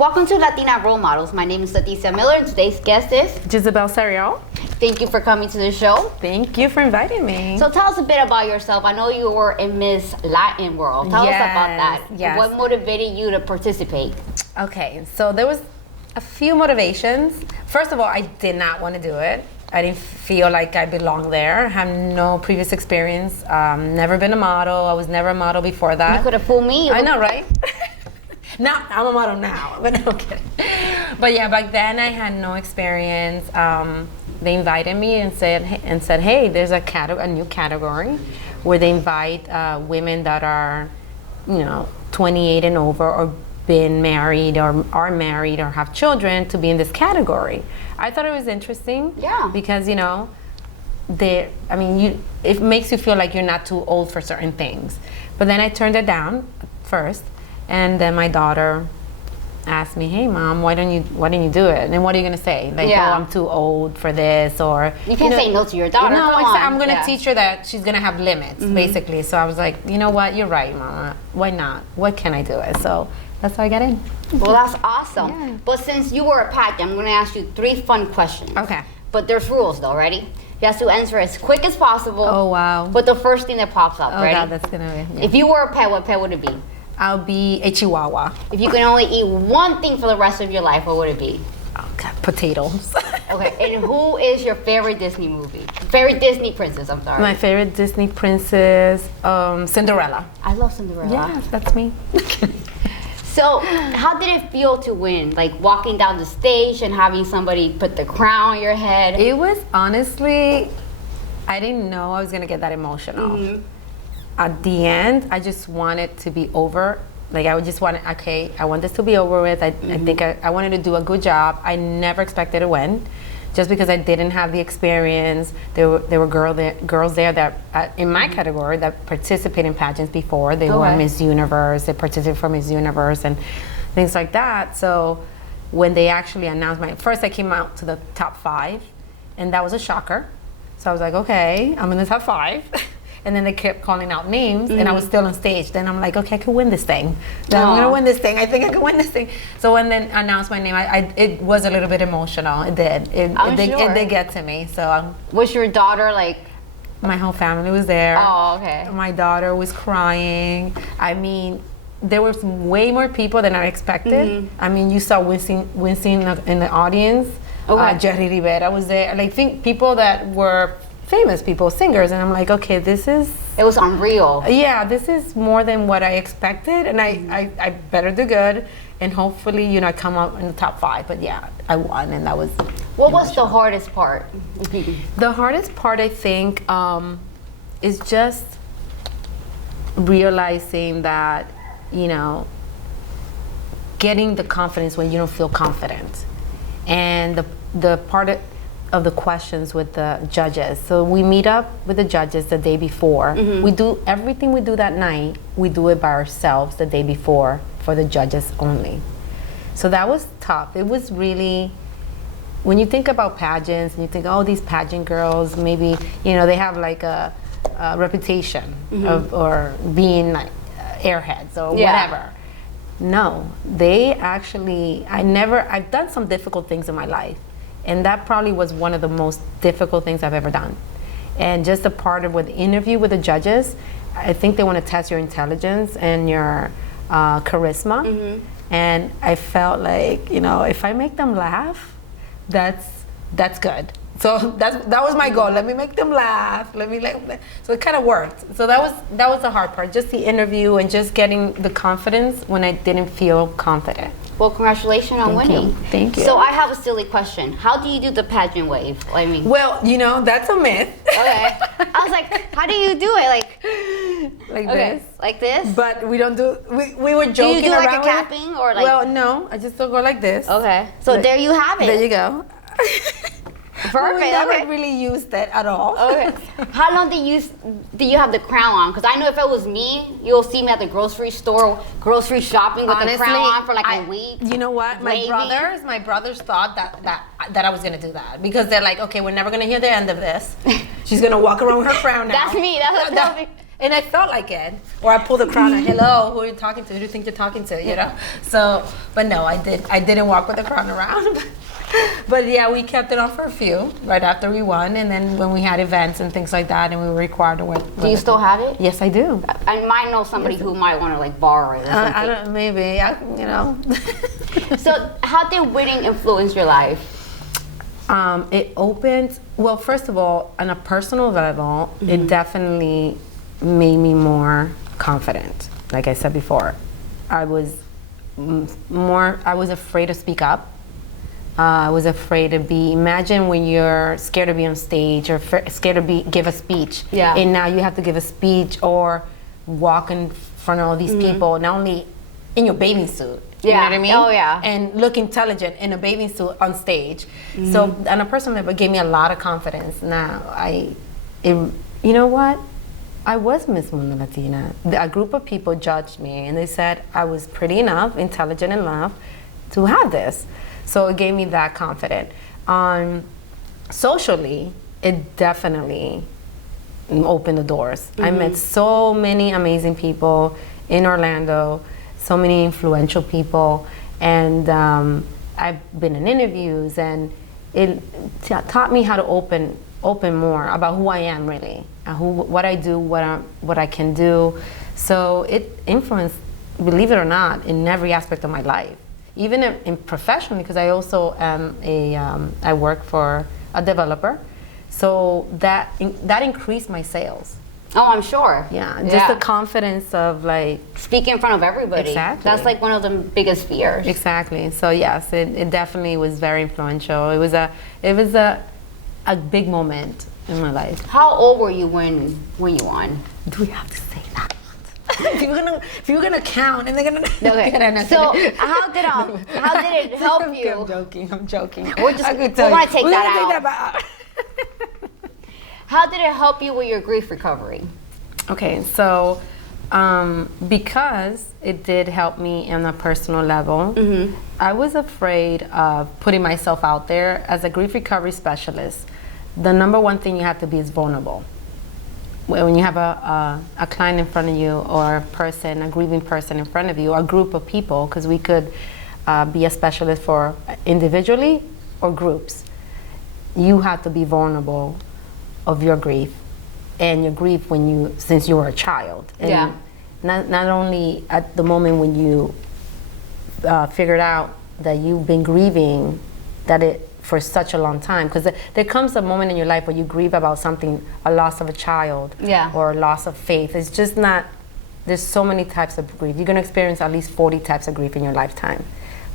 Welcome to Latina Role Models. My name is Leticia Miller, and today's guest is Gisabel Sariol. Thank you for coming to the show. Thank you for inviting me. So tell us a bit about yourself. I know you were in Miss Latin World. Tell us about that. Yes. What motivated you to participate? Okay, so there was a few motivations. First of all, I did not want to do it. I didn't feel like I belonged there. I had no previous experience. Never been a model. I was never a model before that. You could have fooled me. I know, right? Now I'm a model now, but no, okay. But yeah, back then I had no experience. They invited me and said, hey, there's a new category where they invite women that are, 28 and over, or been married, or are married, or have children, to be in this category. I thought it was interesting. Yeah. Because it makes you feel like you're not too old for certain things. But then I turned it down first. And then my daughter asked me, "Hey, Mom, why don't you do it?" And then what are you gonna say? Like, "Oh, I'm too old for this," or you can't say no to your daughter. No, I'm gonna teach her that she's gonna have limits, basically. So I was like, you know what? You're right, Mama. Why not? Why can't I do it? So that's how I got in. Well, that's awesome. Yeah. But since you were a pageant, I'm gonna ask you 3 fun questions. Okay. But there's rules, though. Ready? You have to answer as quick as possible. Oh wow. But the first thing that pops up. Oh ready? God, that's gonna be. Yeah. If you were a pet, what pet would it be? I'll be a Chihuahua. If you can only eat one thing for the rest of your life, what would it be? Oh God, potatoes. Okay, and who is your favorite Disney movie? Favorite Disney princess, I'm sorry. My favorite Disney princess, Cinderella. I love Cinderella. Yes, that's me. So, how did it feel to win? Like walking down the stage and having somebody put the crown on your head? It was honestly, I didn't know I was gonna get that emotional. At the end, I just wanted to be over. Like I want this to be over with. I think I wanted to do a good job. I never expected to win, just because I didn't have the experience. There were girls there that in my category that participate in pageants before. They were Miss Universe. They participated for Miss Universe and things like that. So when they actually announced first I came out to the top 5, and that was a shocker. So I was like, okay, I'm in the top 5. And then they kept calling out names, and I was still on stage. Then I'm like, okay, I could win this thing. Then I'm gonna win this thing. I think I could win this thing. So when they announced my name, it was a little bit emotional. It did. It did get to me. So was your daughter like? My whole family was there. Oh, okay. My daughter was crying. I mean, there was way more people than I expected. I mean, you saw Winston in the audience. Jerry Rivera was there. And I think people that were famous people, singers, and I'm like, okay, it was unreal. Yeah, this is more than what I expected, and I better do good, and hopefully, I come out in the top 5. But yeah, I won, and that was. What was the hardest part? The hardest part, I think, is just realizing that, getting the confidence when you don't feel confident, and the part of the questions with the judges. So we meet up with the judges the day before. We do everything we do that night, we do it by ourselves the day before for the judges only. So that was tough. It was really, when you think about pageants and you think, oh, these pageant girls, maybe, they have like a reputation of, or being like airheads or whatever. No, they actually, I've done some difficult things in my life. And that probably was one of the most difficult things I've ever done. And just a part of the interview with the judges, I think they want to test your intelligence and your charisma. And I felt like, if I make them laugh, that's good. So that was my goal. Let me make them laugh. So it kind of worked. So that was the hard part, just the interview and just getting the confidence when I didn't feel confident. Well, congratulations on winning. Thank you. So I have a silly question. How do you do the pageant wave? Well, that's a myth. Okay. I was like, how do you do it? Like this. Like this? But we don't do. We were joking around. Do you do like a capping or like? Well, no. I just don't go like this. Okay. So there you have it. There you go. Perfect. We never really used that at all. Okay. How long do you have the crown on? Because I know if it was me, you'll see me at the grocery store, grocery shopping with the crown on for like a week. You know what? My brothers thought that I was gonna do that because they're like, okay, we're never gonna hear the end of this. She's gonna walk around with her crown now. That's me. That's And I felt like it. Or I pulled the crown and, hello, who are you talking to? Who do you think you're talking to, you know? So, but no, I didn't walk with the crown around. But yeah, we kept it on for a few, right after we won. And then when we had events and things like that, and we were required to wear Do you still have it? Yes, I do. I might know somebody who might want to like borrow it or something. I don't, maybe, you know. So how did winning influence your life? It opened, well, first of all, on a personal level, it definitely made me more confident. Like I said before, I was afraid to speak up. I was afraid to imagine when you're scared to be on stage or scared to give a speech. Yeah. And now you have to give a speech or walk in front of all these people, not only in your bathing suit. You know what I mean? Oh, yeah. And look intelligent in a bathing suit on stage. So on a personal level, it gave me a lot of confidence. Now, you know what? I was Miss Mundo Latina. A group of people judged me, and they said I was pretty enough, intelligent enough to have this. So it gave me that confidence. Socially, it definitely opened the doors. I met so many amazing people in Orlando, so many influential people, and I've been in interviews, and it taught me how to open more about who I am really, what I do, what I can do. So it influenced, believe it or not, in every aspect of my life, even in professionally, because I also am I work for a developer, so that increased my sales. Oh, I'm sure. Yeah, just the confidence of like speaking in front of everybody. Exactly. That's like one of the biggest fears. Exactly. So yes, it definitely was very influential. It was a big moment in my life. How old were you when you won? Do we have to say that? if you're gonna count and they're gonna okay. So how did it help you? I'm joking. We're gonna take that out. How did it help you with your grief recovery? Okay, so because it did help me on a personal level, I was afraid of putting myself out there. As a grief recovery specialist, the number one thing you have to be is vulnerable. When you have a client in front of you, or a grieving person in front of you, or a group of people, because we could be a specialist for individually or groups, you have to be vulnerable of your grief, and your grief since you were a child. And not only at the moment when you figured out that you've been grieving for such a long time, because there comes a moment in your life where you grieve about something, a loss of a child, or a loss of faith. It's just not, there's so many types of grief. You're gonna experience at least 40 types of grief in your lifetime.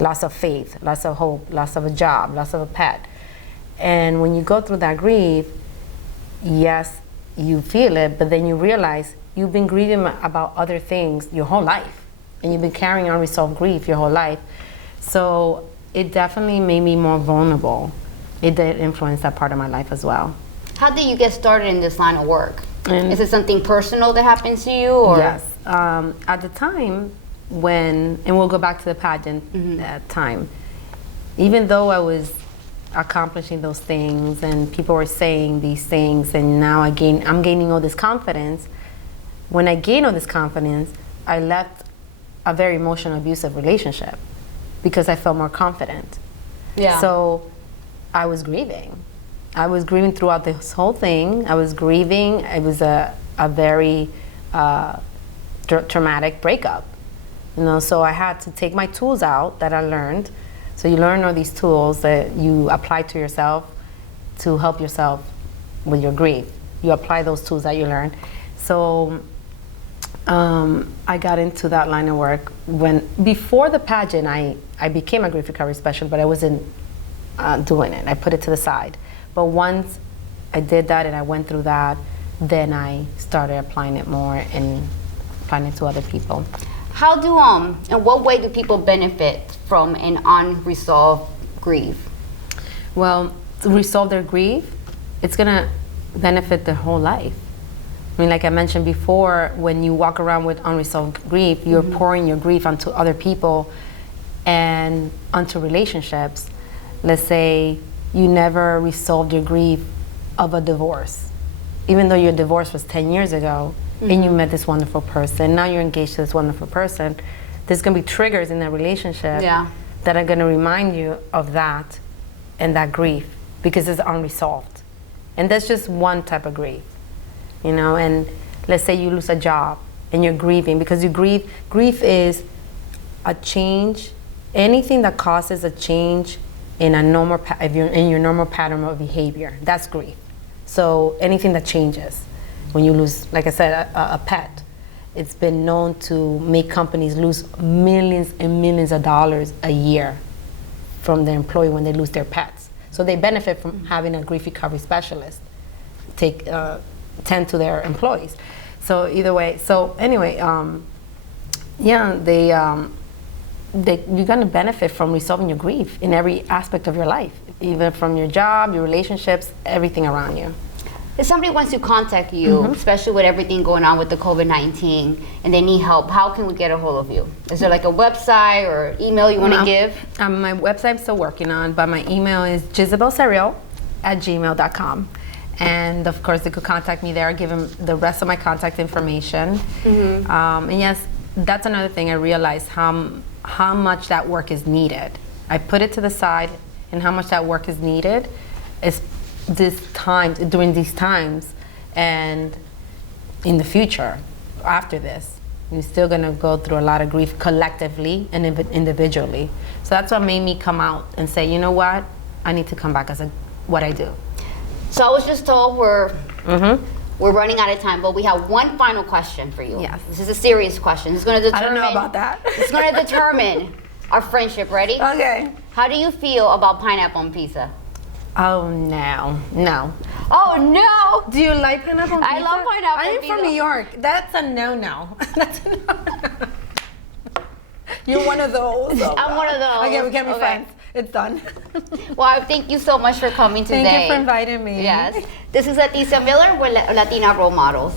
Loss of faith, loss of hope, loss of a job, loss of a pet. And when you go through that grief, yes, you feel it, but then you realize you've been grieving about other things your whole life, and you've been carrying unresolved grief your whole life. So it definitely made me more vulnerable. It did influence that part of my life as well. How did you get started in this line of work? Is it something personal that happened to you? Or? Yes. At the time and we'll go back to the pageant time, even though I was accomplishing those things and people were saying these things, and now I'm gaining all this confidence. When I gained all this confidence, I left a very emotional, abusive relationship because I felt more confident. Yeah. So I was grieving. I was grieving throughout this whole thing. I was grieving. It was a very traumatic breakup. So I had to take my tools out that I learned. So you learn all these tools that you apply to yourself to help yourself with your grief. You apply those tools that you learn. So I got into that line of work before the pageant. I became a grief recovery specialist, but I wasn't doing it. I put it to the side. But once I did that and I went through that, then I started applying it more and applying it to other people. How in what way do people benefit from an unresolved grief? Well, to resolve their grief, it's gonna benefit their whole life. I mean, like I mentioned before, when you walk around with unresolved grief, you're pouring your grief onto other people and onto relationships. Let's say you never resolved your grief of a divorce. Even though your divorce was 10 years ago, and you met this wonderful person. Now you're engaged to this wonderful person. There's gonna be triggers in that relationship that are gonna remind you of that and that grief because it's unresolved. And that's just one type of grief, you know. And let's say you lose a job and you're grieving because you grieve. Grief is a change, anything that causes a change in a normal in your normal pattern of behavior. That's grief. So anything that changes when you lose, like I said, a pet. It's been known to make companies lose millions and millions of dollars a year from their employee when they lose their pets. So they benefit from having a grief recovery specialist tend to their employees. So either way, so anyway, you're gonna benefit from resolving your grief in every aspect of your life, even from your job, your relationships, everything around you. If somebody wants to contact you, especially with everything going on with the COVID-19, and they need help, how can we get a hold of you? Is there like a website or email you want to give? My website I'm still working on, but my email is gisabelsariol@gmail.com. And of course, they could contact me there. I give them the rest of my contact information. And yes, that's another thing I realized how much that work is needed. I put it to the side, and how much that work is needed is during these times, and in the future, after this, you're still gonna go through a lot of grief collectively and individually. So that's what made me come out and say, you know what, I need to come back as what I do. So I was just told we're running out of time, but we have one final question for you. Yes. This is a serious question. It's gonna determine. I don't know about that. It's gonna determine our friendship. Ready? Okay. How do you feel about pineapple on pizza? Oh no. Oh no! Do you like pineapple pizza? I love pineapple I'm pizza. from New York. That's a no. That's a no. You're one of those. Oh, I'm one of those. Okay, we can't be friends. It's done. Well, thank you so much for coming today. Thank you for inviting me. Yes. This is Leticia Miller with Latina Role Models.